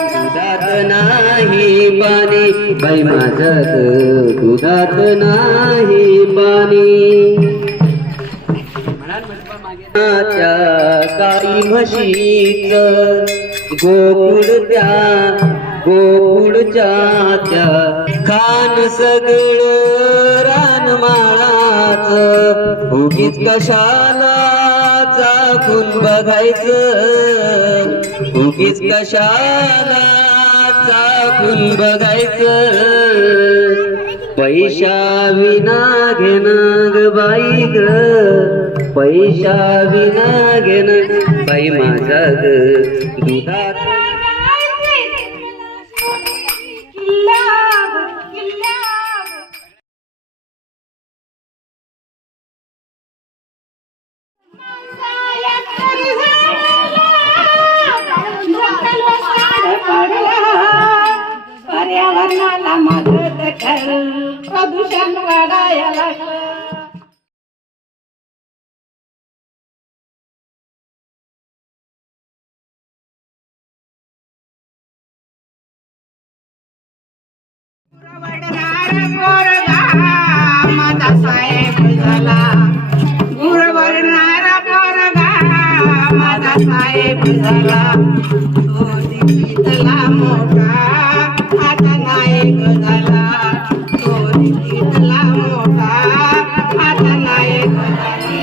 दुधात नाही पाणी बाई माझ्यात दुधात नाही पाणी त्या गाई म्हशीच गोकुळच्या त्या खान सगळं रानमाळाच उगीच कशाला चाकून बघायचं उगीच कशाला चाकून बघायचं पैशा विना घेणं ग बाई ग पैशा विना घेणं बाई माझा ग दुधात पर्यावरणाला मदत कर प्रदूषण वाढायला लागलं माझा साहेब झाला गुर वरणारा पोरगा माझा साहेब झाला तो दिल्लीतला मोठा आता नायक झाला तो दिल्लीतला मोठा आता नायक झाला